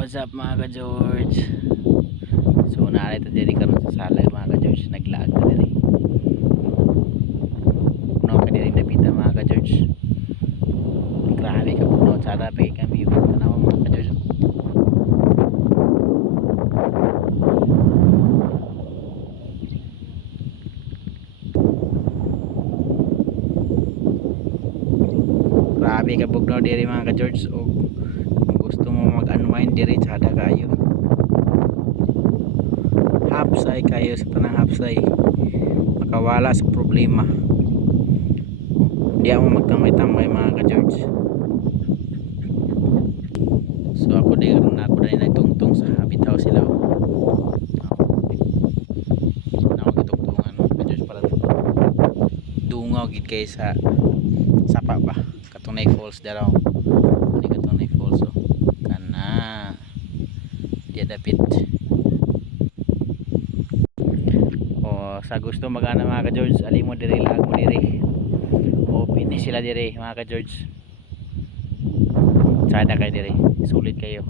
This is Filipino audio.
What's up mga ka-George? So narito diri karon sa salay mga ka-George, naglaag na diri. No ka diri napita mga ka-George. Grabe ka puno sa arabe kami yung tanaw mga ka-George. Grabe ka bugno diri mga ka-George. O kung gusto mo mag-unwind diri sada kayo. Hapsay kayo sa tanang hapsay. Makawala sa problema. Hindi ako magtamay-tamay mga ka-George. So ako din nagtungtong sa bitaw sila. Na ako gitungtungan mga ka-George para dungaw gid kay sa sapa ba. Katunay falls dalaw. Ani katunay falls so. Kana dia dapit. O sa gusto magana mga ka-George, ali mo diri lag mo diri. Open ni sila diri mga ka-George. Sada kayo diri, sulit kayo.